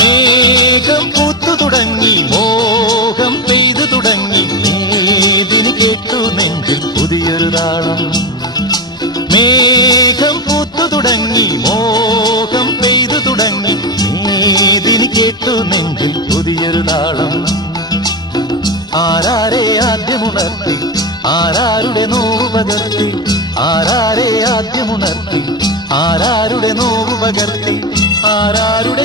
മേഘം പൂത്തു തുടങ്ങി, മോഹം പെയ്തു തുടങ്ങി, മേദിനി കേട്ടു നെഞ്ചിൽ പുതിയൊരു താളം. മേഘം പൂത്തു തുടങ്ങി, മോഹം പെയ്തു തുടങ്ങി, മേദിനി കേട്ടു നെഞ്ചിൽ പുതിയൊരു താളം. ആരാരെ ആദ്യമുണർത്തി, ആരാരുടെ നോവ് പകർത്തി, ആരാരെ ആദ്യമുണർത്തി, ആരാരുടെ നോവ് പകർത്തി, ആരാരുടെ